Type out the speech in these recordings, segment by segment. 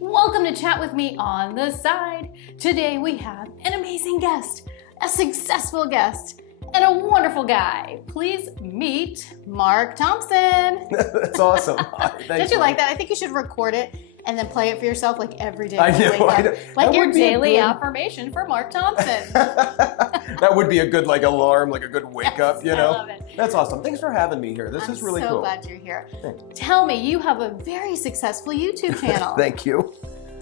Welcome to Chat With Me on the Side. Today we have an amazing guest, a successful guest, and a wonderful guy. Please meet Mark Thompson. That's awesome. Don't you like that? I think you should record it and then play it for yourself like every day. I know. Like your daily affirmation for Mark Thompson. That would be a good alarm, like a good wake up, you know? I love it. That's awesome. Thanks for having me here. This is really cool. I'm so glad you're here. Tell me, you have a very successful YouTube channel. Thank you.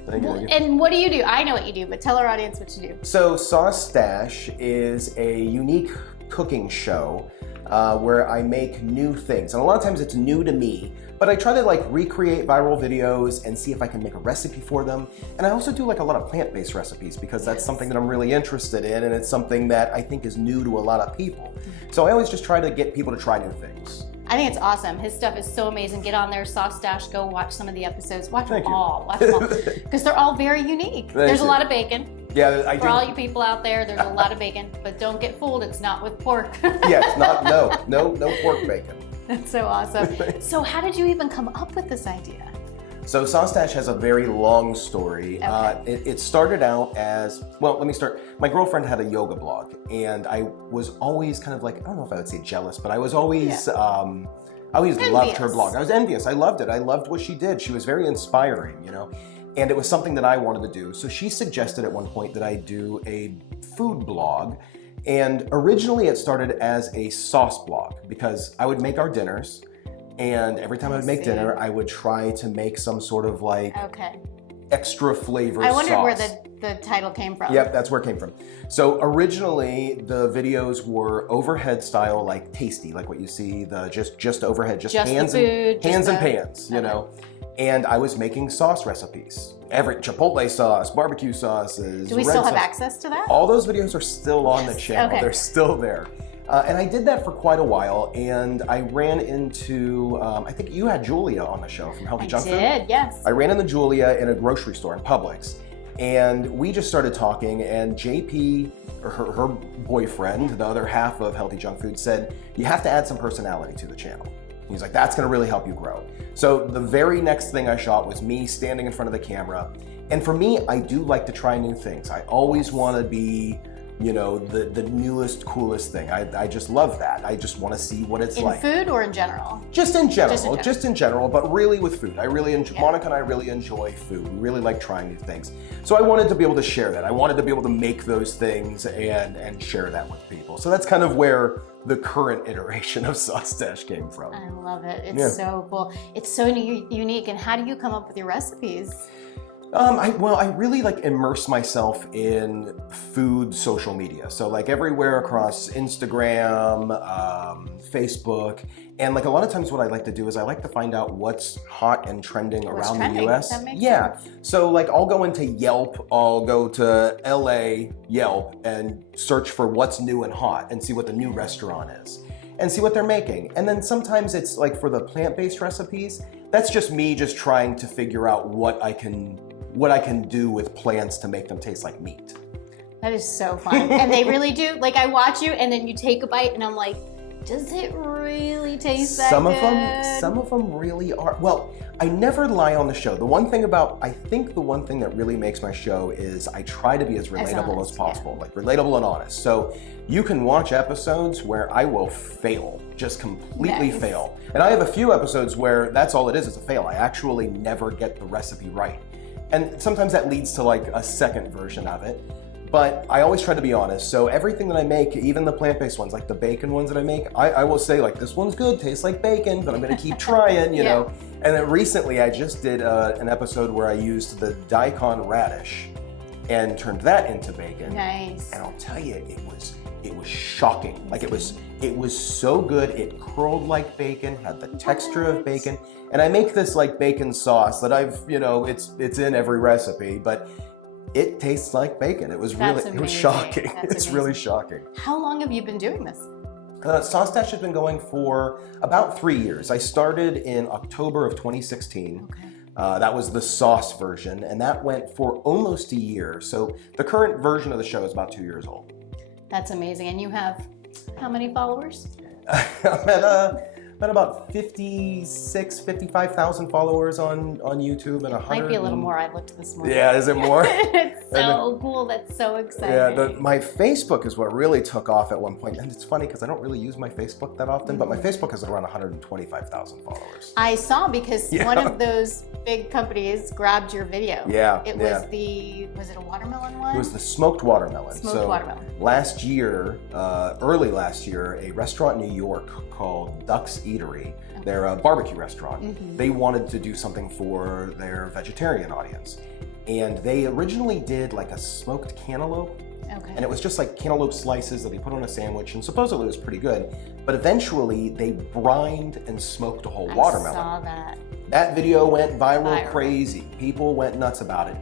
Thank you. And what do you do? I know what you do, but tell our audience what you do. So Sauce Stache is a unique cooking show where I make new things. And a lot of times it's new to me, but I try to recreate viral videos and see if I can make a recipe for them. And I also do a lot of plant-based recipes because that's something that I'm really interested in, and it's something that I think is new to a lot of people. So I always just try to get people to try new things. I think it's awesome. His stuff is so amazing. Get on there, Sauce Stache, go watch some of the episodes. Watch them all. Watch them all. Because they're all very unique. There's a lot of bacon. Yeah, I do. For all you people out there, there's a lot of bacon, but don't get fooled, it's not with pork. Yeah, it's not, no pork bacon. That's so awesome. So how did you even come up with this idea? So Sauce Stache has a very long story. Okay. It started out as, well, let me start. My girlfriend had a yoga blog, and I was always kind of I don't know if I would say jealous, but I was always, I always loved her blog. I was envious. I loved it. I loved what she did. She was very inspiring, you know? And it was something that I wanted to do. So she suggested at one point that I do a food blog. And originally it started as a sauce blog because I would make our dinners, and every time I would make dinner, I would try to make some sort of extra flavor sauce. I wondered where the title came from. Yep, that's where it came from. So originally the videos were overhead style, tasty, like what you see, the just overhead, just hands and pans, you know. And I was making sauce recipes. Every Chipotle sauce, barbecue sauces. Do we still have access to that? All those videos are still on the channel. Okay. They're still there. And I did that for quite a while, and I ran into, I think you had Julia on the show from Healthy Junk Food. I did, yes. I ran into Julia in a grocery store in Publix, and we just started talking, and JP, or her boyfriend, the other half of Healthy Junk Food, said, you have to add some personality to the channel. He's like, that's gonna really help you grow. So the very next thing I shot was me standing in front of the camera. And for me, I do like to try new things. I always wanna be, you know, the newest, coolest thing. I just love that. I just wanna see what it's like. In food or in general? Just in general, but really with food. I really enjoy, Monica and I really enjoy food. We really like trying new things. So I wanted to be able to share that. I wanted to be able to make those things and share that with people. So that's kind of where the current iteration of Sauce Stache came from. I love it. It's so cool. It's so unique. And how do you come up with your recipes? I really immerse myself in food social media. So everywhere across Instagram, Facebook, and a lot of times what I like to do is I like to find out what's hot and trending around the US. That makes sense. So I'll go into Yelp, I'll go to LA Yelp and search for what's new and hot and see what the new restaurant is and see what they're making. And then sometimes it's for the plant-based recipes, that's just me just trying to figure out what I can do with plants to make them taste like meat. That is so fun. And they really do. I watch you and then you take a bite and I'm like, does it really taste that good? Some of them really are. Well, I never lie on the show. I think the one thing that really makes my show is I try to be as relatable as possible, relatable and honest. So you can watch episodes where I will fail, just completely fail. And I have a few episodes where that's all it is a fail. I actually never get the recipe right. And sometimes that leads to a second version of it. But I always try to be honest. So everything that I make, even the plant-based ones, the bacon ones that I make, I will say this one's good, tastes like bacon, but I'm gonna keep trying, you know. And then recently I just did an episode where I used the daikon radish and turned that into bacon. Nice. And I'll tell you, it was shocking. It was so good. It curled like bacon, had the texture of bacon. And I make this bacon sauce that it's in every recipe, but it tastes like bacon. It was shocking. It's really shocking. How long have you been doing this? Sauce Stache has been going for about 3 years. I started in October of 2016. Okay. That was the sauce version, and that went for almost a year. So the current version of the show is about 2 years old. That's amazing. And you have how many followers? I'm at Got about 55,000 followers on YouTube and 100. Might be a little more. I looked this morning. Yeah, is it more? It's so cool. That's so exciting. Yeah, my Facebook is what really took off at one point. And it's funny because I don't really use my Facebook that often, but my Facebook has around 125,000 followers. I saw because one of those big companies grabbed your video. Yeah. It was was it a watermelon one? It was the smoked watermelon. Smoked watermelon. Last year, early last year, a restaurant in New York called Duck's Eatery, they're a barbecue restaurant. They wanted to do something for their vegetarian audience. And they originally did like a smoked cantaloupe. Okay. And it was just like cantaloupe slices that they put on a sandwich, and supposedly it was pretty good. But eventually they brined and smoked a whole watermelon. I saw that. That video went viral crazy. People went nuts about it.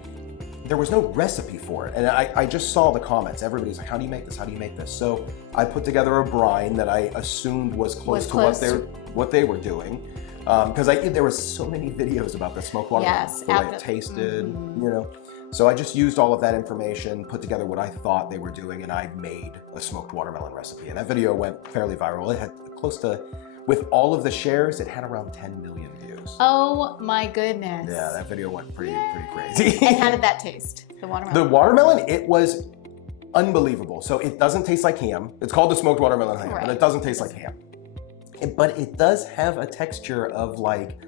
There was no recipe for it. And I just saw the comments. Everybody's like, how do you make this? How do you make this? So I put together a brine that I assumed was close to what they were doing. Because there was so many videos about the smoked watermelon, the way it tasted, you know. So I just used all of that information, put together what I thought they were doing, and I made a smoked watermelon recipe. And that video went fairly viral. It had close to, with all of the shares, it had around 10 million views. Oh my goodness. Yeah, that video went pretty crazy. And how did that taste, the watermelon? The watermelon, it was unbelievable. So it doesn't taste like ham. It's called the smoked watermelon ham, but it doesn't taste like ham. But it does have a texture of like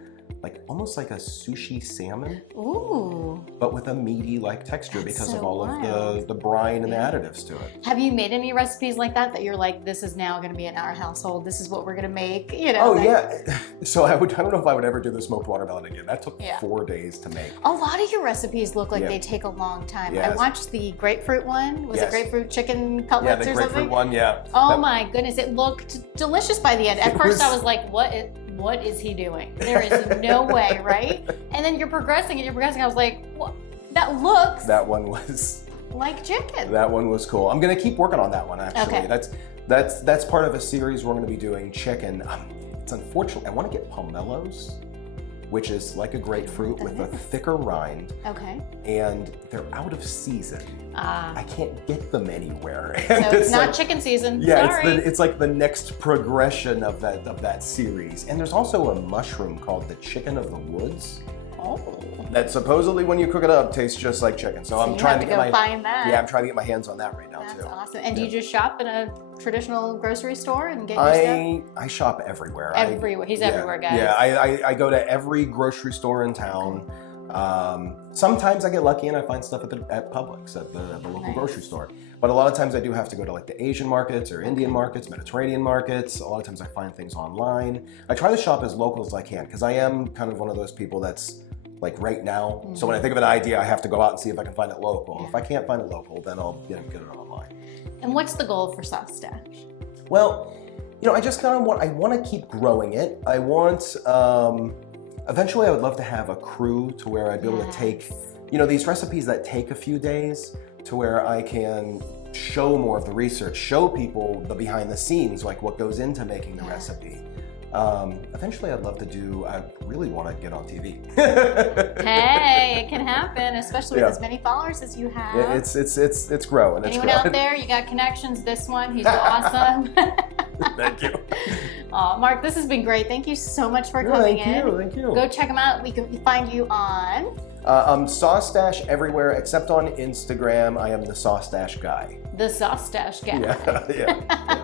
almost like a sushi salmon. Ooh. But with a meaty texture because of all of the brine and the additives to it. Have you made any recipes like that you're like, this is now going to be in our household, this is what we're going to make, you know? Oh yeah. So I don't know if I would ever do the smoked watermelon again. That took 4 days to make. A lot of your recipes look like they take a long time. Yes. I watched the grapefruit one. Was it grapefruit chicken cutlets or something? Yeah, the grapefruit one, yeah. Oh my goodness, it looked delicious by the end. At first I was like, what is he doing? There is no way, right? And then you're progressing. I was like, what? That looks. That one was like chicken. That one was cool. I'm gonna keep working on that one actually. Okay. That's part of a series we're gonna be doing chicken. It's unfortunate. I want to get pomelos, which is like a grapefruit with a thicker rind. Okay. And they're out of season. I can't get them anywhere. So it's not chicken season. Yeah, sorry. it's like the next progression of that series. And there's also a mushroom called the chicken of the woods. Oh. That supposedly when you cook it up tastes just like chicken. So I'm trying to find that. Yeah, I'm trying to get my hands on that right now too. That's awesome. And do you just shop in a traditional grocery store and get your stuff? I shop everywhere. Everywhere. He's everywhere, guys. Yeah, I go to every grocery store in town. Sometimes I get lucky and I find stuff at Publix, at the local grocery store. But a lot of times I do have to go to the Asian markets or Indian markets, Mediterranean markets. A lot of times I find things online. I try to shop as local as I can because I am kind of one of those people that's right now. So when I think of an idea, I have to go out and see if I can find it local. If I can't find it local, then I'll get it online. And what's the goal for Sauce Stache? Well, I just kind of want to keep growing it. I want, eventually I would love to have a crew to where I'd be able to take, these recipes that take a few days to where I can show more of the research, show people the behind the scenes, what goes into making the recipe. Eventually I really want to get on TV. Hey, it can happen, especially with as many followers as you have. Yeah, it's growing. Anyone out there, you got connections, this one, he's awesome. Thank you. Mark, this has been great. Thank you so much for coming in. Thank you. Go check him out. We can find you on... Sauce Stache everywhere except on Instagram. I am the Sauce Stache guy. The Sauce Stache guy. Yeah.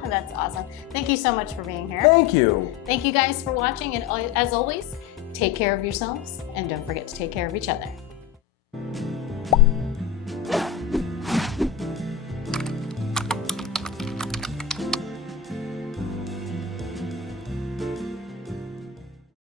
That's awesome. Thank you so much for being here. Thank you. Thank you guys for watching, and as always, take care of yourselves and don't forget to take care of each other.